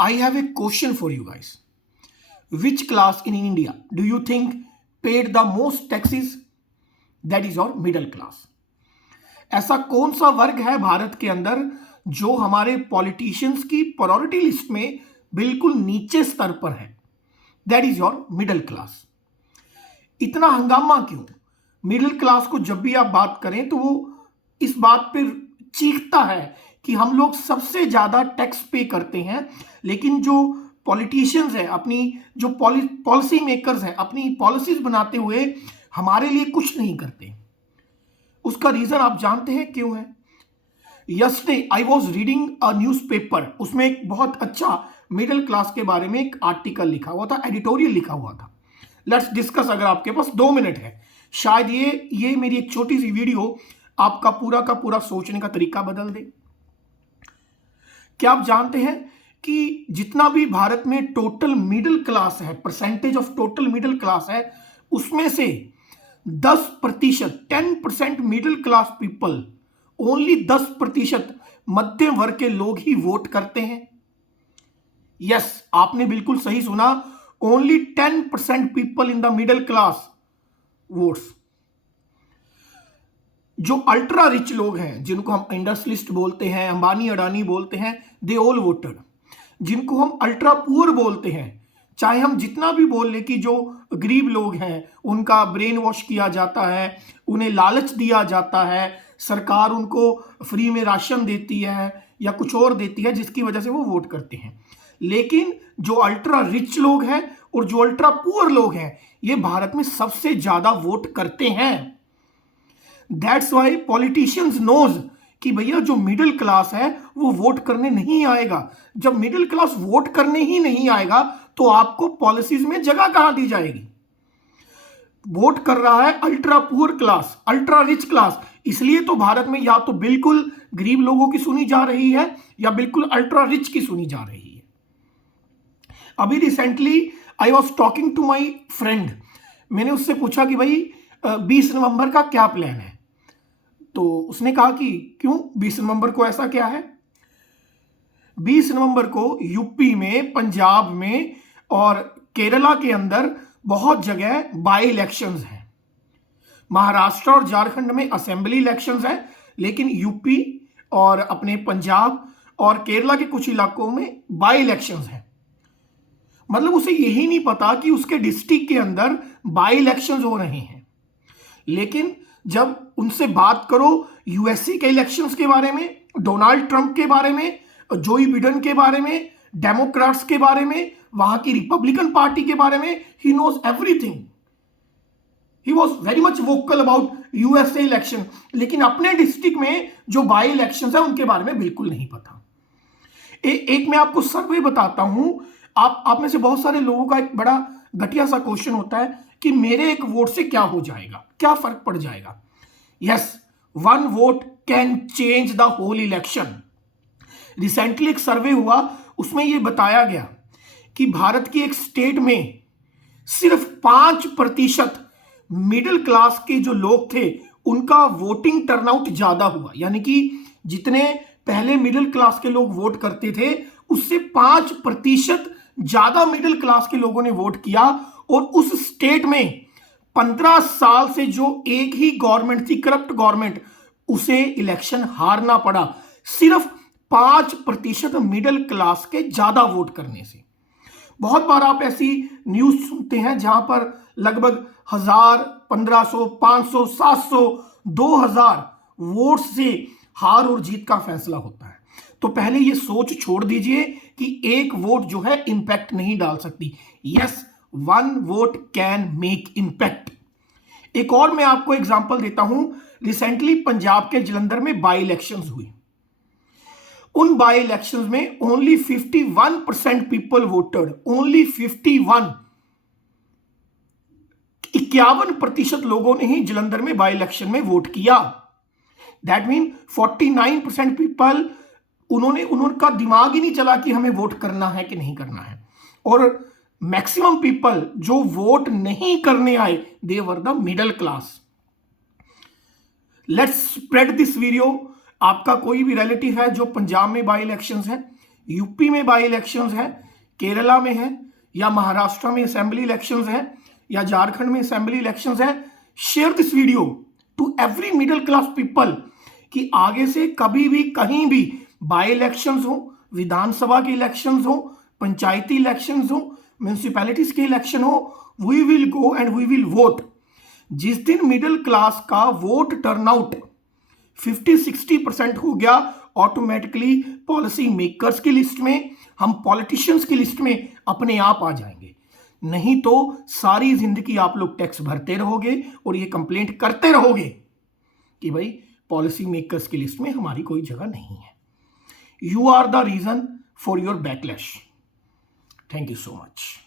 I have a question for you guys. Which class in India do you think paid the most taxes? That is your middle class. ऐसा कौन सा वर्ग है भारत के अंदर जो हमारे पॉलिटिशियंस की प्रायोरिटी लिस्ट में बिल्कुल नीचे स्तर पर है? That is your middle class. इतना हंगामा क्यों? मिडिल क्लास को जब भी आप बात करें तो वो इस बात पर चीखता है कि हम लोग सबसे ज्यादा टैक्स पे करते हैं, लेकिन जो पॉलिटिशियंस हैं, अपनी जो पॉलिसी मेकर्स हैं, अपनी पॉलिसीज बनाते हुए हमारे लिए कुछ नहीं करते. उसका रीजन आप जानते हैं क्यों है? Yesterday I was reading a newspaper. उसमें एक बहुत अच्छा मिडिल क्लास के बारे में एक आर्टिकल लिखा हुआ था, एडिटोरियल लिखा हुआ था. Let's discuss. अगर आपके पास 2 मिनट है, शायद ये मेरी एक छोटी सी वीडियो आपका पूरा का पूरा सोचने का तरीका बदल दे. क्या आप जानते हैं कि जितना भी भारत में टोटल मिडिल क्लास है, percentage of total middle class है, उसमें से 10%, 10% मिडिल क्लास पीपल, ओनली 10% मध्यम वर्ग के लोग ही वोट करते हैं. यस, आपने बिल्कुल सही सुना. Only 10% people in the middle class votes. जो अल्ट्रा रिच लोग हैं, जिनको हम इंडस्ट्रियलिस्ट बोलते हैं, अंबानी अडानी बोलते हैं, दे ऑल वोटेड. जिनको हम अल्ट्रा पुअर बोलते हैं, चाहे हम जितना भी बोल ले कि जो गरीब लोग हैं उनका ब्रेन वॉश किया जाता है, उन्हें लालच दिया जाता है, सरकार उनको फ्री में राशन देती है या कुछ और देती है जिसकी वजह से वो वोट करते हैं. लेकिन जो अल्ट्रा रिच लोग हैं और जो अल्ट्रा पुअर लोग हैं, ये भारत में सबसे ज्यादा वोट करते हैं. दैट्स वाई पॉलिटिशियंस नोज कि भैया जो मिडिल क्लास है वो वोट करने नहीं आएगा. जब मिडिल क्लास वोट करने ही नहीं आएगा तो आपको पॉलिसीज में जगह कहां दी जाएगी? वोट कर रहा है ultra poor class, ultra rich class. इसलिए तो भारत में या तो बिल्कुल गरीब लोगों की सुनी जा रही है या बिल्कुल अल्ट्रा रिच की सुनी जा रही है. अभी recently I was talking to my friend. मैंने उससे पूछा कि भाई 20 नवंबर का क्या प्लान है? तो उसने कहा कि क्यों 20 नवंबर को ऐसा क्या है? 20 नवंबर को यूपी में, पंजाब में और केरला के अंदर बहुत जगह बाई इलेक्शंस हैं. महाराष्ट्र और झारखंड में असेंबली इलेक्शंस हैं, लेकिन यूपी और अपने पंजाब और केरला के कुछ इलाकों में बाई इलेक्शंस हैं. मतलब उसे यही नहीं पता कि उसके डिस्ट्रिक्ट के अंदर बाई इलेक्शंस हो रहे हैं. लेकिन जब उनसे बात करो यूएसए के इलेक्शंस के बारे में, डोनाल्ड ट्रंप के बारे में, जोई बिडेन के बारे में, डेमोक्रेट्स के बारे में, वहां की रिपब्लिकन पार्टी के बारे में, he knows everything. He was very much vocal about USA election. लेकिन अपने डिस्ट्रिक्ट में जो बाई इलेक्शंस है उनके बारे में बिल्कुल नहीं पता. एक मैं आपको सर्वे बताता हूं. आप में से बहुत सारे लोगों का एक बड़ा घटिया सा क्वेश्चन होता है कि मेरे एक वोट से क्या हो जाएगा, क्या फर्क पड़ जाएगा? Yes, 1 vote can change the whole election. Recently एक सर्वे हुआ, उसमें यह बताया गया कि भारत की एक स्टेट में सिर्फ 5% मिडिल क्लास के जो लोग थे उनका वोटिंग टर्नआउट ज्यादा हुआ. यानी कि जितने पहले मिडिल क्लास के लोग वोट करते थे उससे 5% ज्यादा मिडिल क्लास के लोगों ने वोट किया. और उस स्टेट में 15 साल से जो एक ही गवर्नमेंट थी, करप्ट गवर्नमेंट, उसे इलेक्शन हारना पड़ा सिर्फ 5% मिडिल क्लास के ज्यादा वोट करने से. बहुत बार आप ऐसी न्यूज सुनते हैं जहां पर लगभग 1000, 1500, 500, 700, 2000 वोट से हार और जीत का फैसला होता है. तो पहले ये सोच छोड़ दीजिए कि एक वोट जो है इंपैक्ट नहीं डाल सकती. Yes, 1 vote can make impact. एक और मैं आपको एग्जांपल देता हूं. रिसेंटली पंजाब के जलंधर में बाई इलेक्शंस हुई. उन बाई इलेक्शंस में ओनली 51% पीपल वोटेड. ओनली 51. 51% लोगों ने ही जलंधर में बाई इलेक्शन में वोट किया. दैट मीन 49% पीपल, उनका दिमाग ही नहीं चला कि हमें वोट करना है कि नहीं करना है. और मैक्सिमम पीपल जो वोट नहीं करने आए, they were the middle class. Let's spread this video. आपका कोई भी रिलेटिव है जो पंजाब में बाई इलेक्शंस है यूपी में बाई इलेक्शंस हैं, केरला में है, या महाराष्ट्र में असेंबली इलेक्शंस हैं, या झारखंड में असेंबली इलेक्शंस हैं, share this video to every middle class people कि आगे से कभी भी कहीं भी बाई इलेक्शंस हो, विधानसभा के इलेक्शंस हो, पंचायती इलेक्शंस हो, म्यूनिसिपैलिटीज के इलेक्शन हो, we will go and we will vote. जिस दिन मिडिल क्लास का वोट टर्नआउट 50-60% हो गया, ऑटोमेटिकली पॉलिसी मेकर्स की लिस्ट में, हम पॉलिटिशियंस की लिस्ट में अपने आप आ जाएंगे। नहीं तो सारी जिंदगी आप लोग टैक्स भरते रहोगे और ये कंप्लेंट करते रहोगे कि भाई पॉलिसी मेकर्स की लिस्ट में हमारी कोई जगह नहीं है। You are the reason for your backlash. Thank you so much.